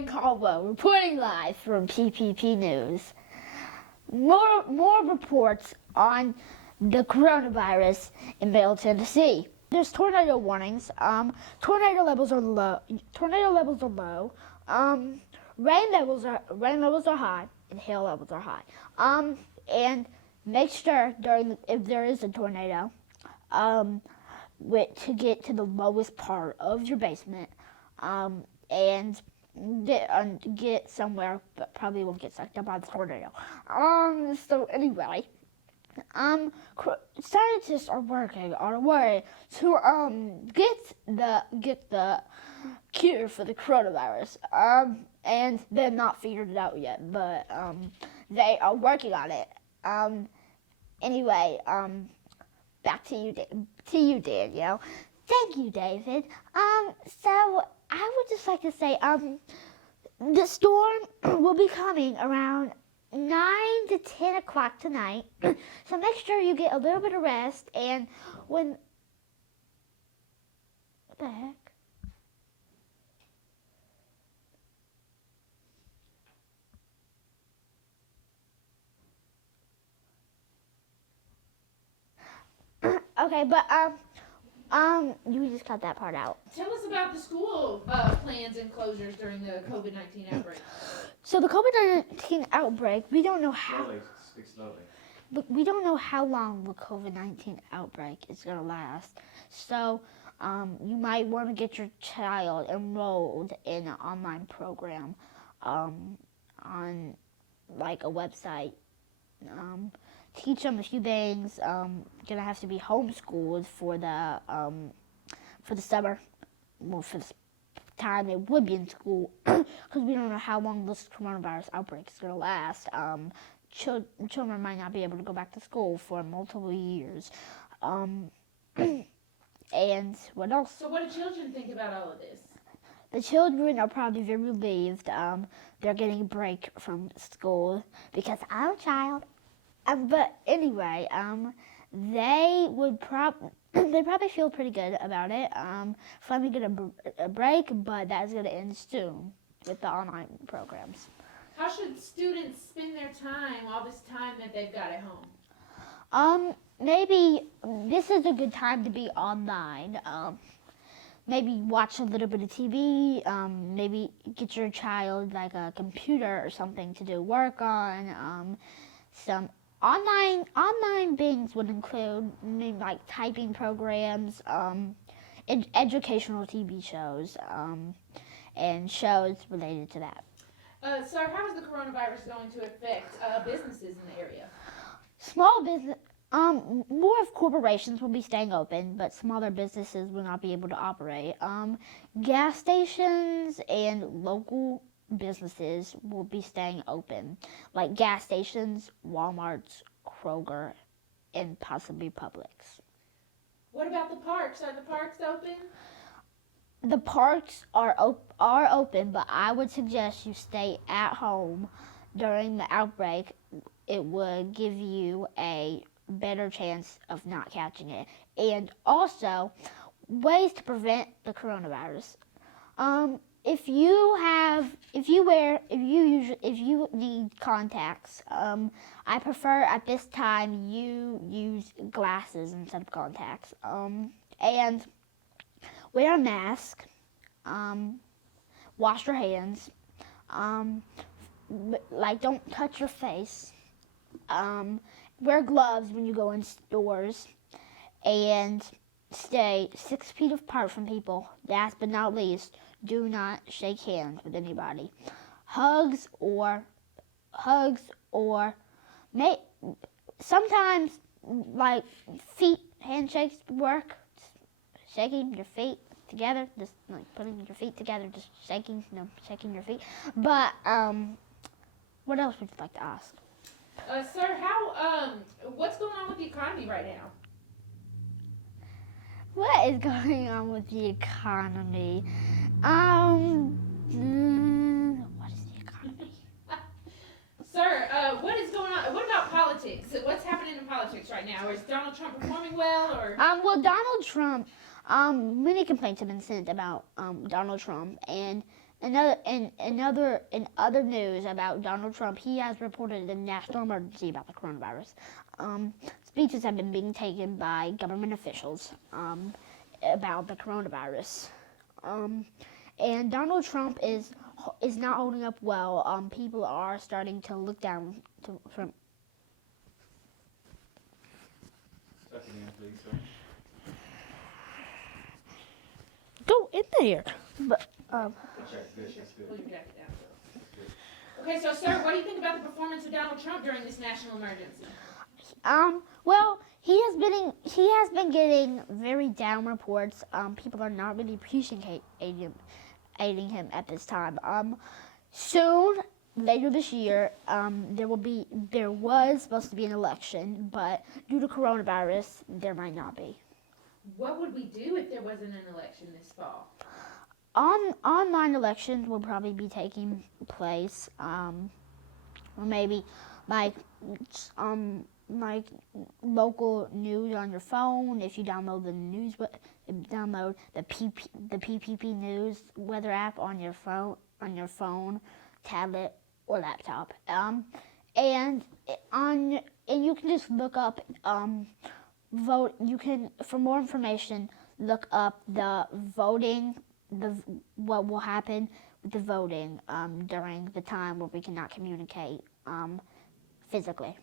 Ryan Caldwell, reporting live from PPP News. More reports on the coronavirus in Middle Tennessee. There's tornado warnings. Tornado levels are low. Rain levels are high, and hail levels are high. And make sure if there is a tornado, to get to the lowest part of your basement, and get somewhere, but probably won't get sucked up by the tornado. So anyway, scientists are working on a way to get the cure for the coronavirus. And they've not figured it out yet, but they are working on it. Anyway, back to you, Danielle. Thank you, David. So I would just like to say, the storm will be coming around 9 to 10 o'clock tonight. So make sure you get a little bit of rest. And what the heck? Okay, but you just cut that part out. Tell us about the school plans and closures during the COVID-19 outbreak. So the COVID-19 outbreak, we don't know how. Speak slowly. But we don't know how long the COVID-19 outbreak is going to last. So you might want to get your child enrolled in an online program on like a website. Teach them a few things. Gonna have to be homeschooled for the summer. Well, for the time they would be in school, because we don't know how long this coronavirus outbreak is gonna last. Children might not be able to go back to school for multiple years. And what else? So what do children think about all of this? The children are probably very relieved. They're getting a break from school because I'm a child. But anyway, they probably feel pretty good about it. Finally get a break, but that's going to end soon with the online programs. How should students spend their time, all this time that they've got at home? Maybe this is a good time to be online. Maybe watch a little bit of TV. Maybe get your child like a computer or something to do work on. Some online things would include maybe like typing programs, educational TV shows, and shows related to that. Sir, how is the coronavirus going to affect businesses in the area? Small business, more of corporations will be staying open, but smaller businesses will not be able to operate. Gas stations and local businesses will be staying open, like gas stations, Walmarts, Kroger, and possibly Publix. What about the parks? Are the parks open? The parks are open, but I would suggest you stay at home during the outbreak. It would give you a better chance of not catching it. And also, ways to prevent the coronavirus. If you need contacts, I prefer at this time you use glasses instead of contacts. And wear a mask. Wash your hands. Don't touch your face. Wear gloves when you go in stores, and stay 6 feet apart from people. Last but not least, do not shake hands with anybody. Hugs or sometimes like feet handshakes work. Shaking your feet together, just like putting your feet together, just shaking your feet. But what else would you like to ask? Sir, what's going on with the economy right now? What is going on with the economy? What is the economy? Sir, what is going on? What about politics? What's happening in politics right now? Is Donald Trump performing well, or? Well, Donald Trump. Many complaints have been sent about Donald Trump, and In other news about Donald Trump, he has reported a national emergency about the coronavirus. Speeches have been being taken by government officials about the coronavirus. And Donald Trump is not holding up well. People are starting to look down from. Go in there. But Pull your jacket down. Okay, so sir, what do you think about the performance of Donald Trump during this national emergency? Well, he has been getting very down reports. People are not really appreciating him at this time. Soon, later this year, there was supposed to be an election, but due to coronavirus, there might not be. What would we do if there wasn't an election this fall? Online elections will probably be taking place, or maybe like local news on your phone. If you download download the PPP news weather app on your phone, tablet, or laptop. And you can just look up vote. You can, for more information, look up the voting. What will happen with the voting during the time where we cannot communicate physically.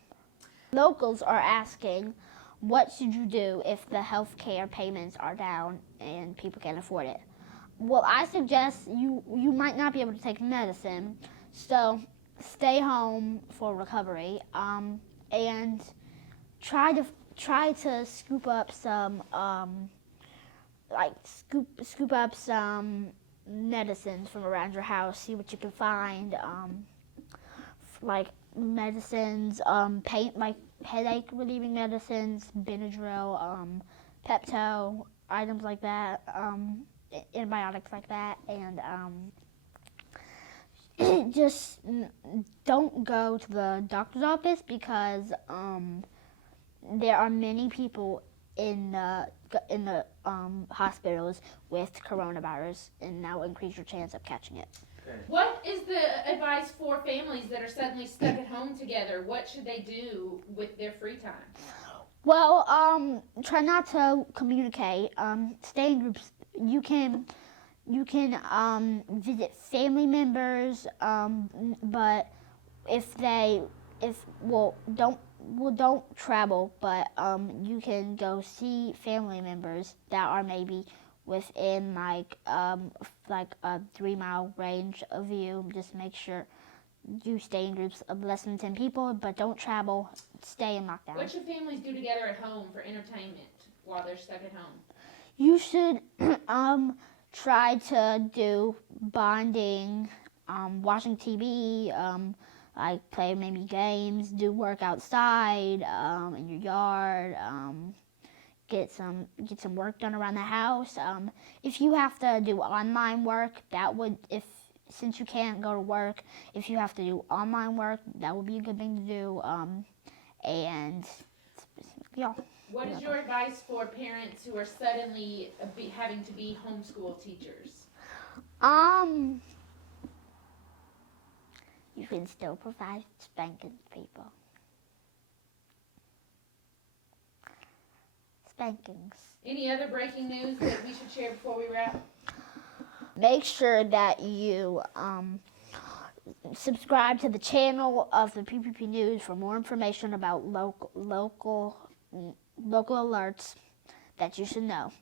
Locals are asking, what should you do if the health care payments are down and people can't afford it? Well, I suggest you might not be able to take medicine, so stay home for recovery, and try to scoop up some scoop up some medicines from around your house. See what you can find, like medicines, headache relieving medicines, Benadryl, Pepto, items like that, antibiotics like that, and just don't go to the doctor's office because there are many people in the hospitals with coronavirus, and that will increase your chance of catching it. What is the advice for families that are suddenly stuck at home together? What should they do with their free time? Well, try not to communicate. Stay in groups. You can visit family members, but don't travel, but you can go see family members that are maybe within like a 3-mile range of you. Just make sure you stay in groups of less than 10 people, but don't travel. Stay in lockdown. What should families do together at home for entertainment while they're stuck at home? You should try to do bonding, watching TV, like play maybe games, do work outside in your yard, get some work done around the house. If you have to do online work, since you can't go to work, if you have to do online work, that would be a good thing to do. And yeah. What is your advice for parents who are suddenly having to be homeschool teachers? You can still provide spankings, people. Spankings. Any other breaking news that we should share before we wrap? Make sure that you subscribe to the channel of the PPP News for more information about local alerts that you should know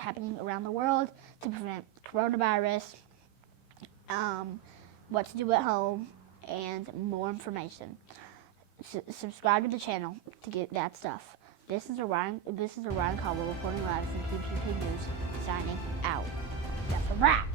happening around the world to prevent coronavirus, what to do at home, and more information. Subscribe to the channel to get that stuff. This is Orion Caldwell reporting live from PPP News, signing out. That's a wrap.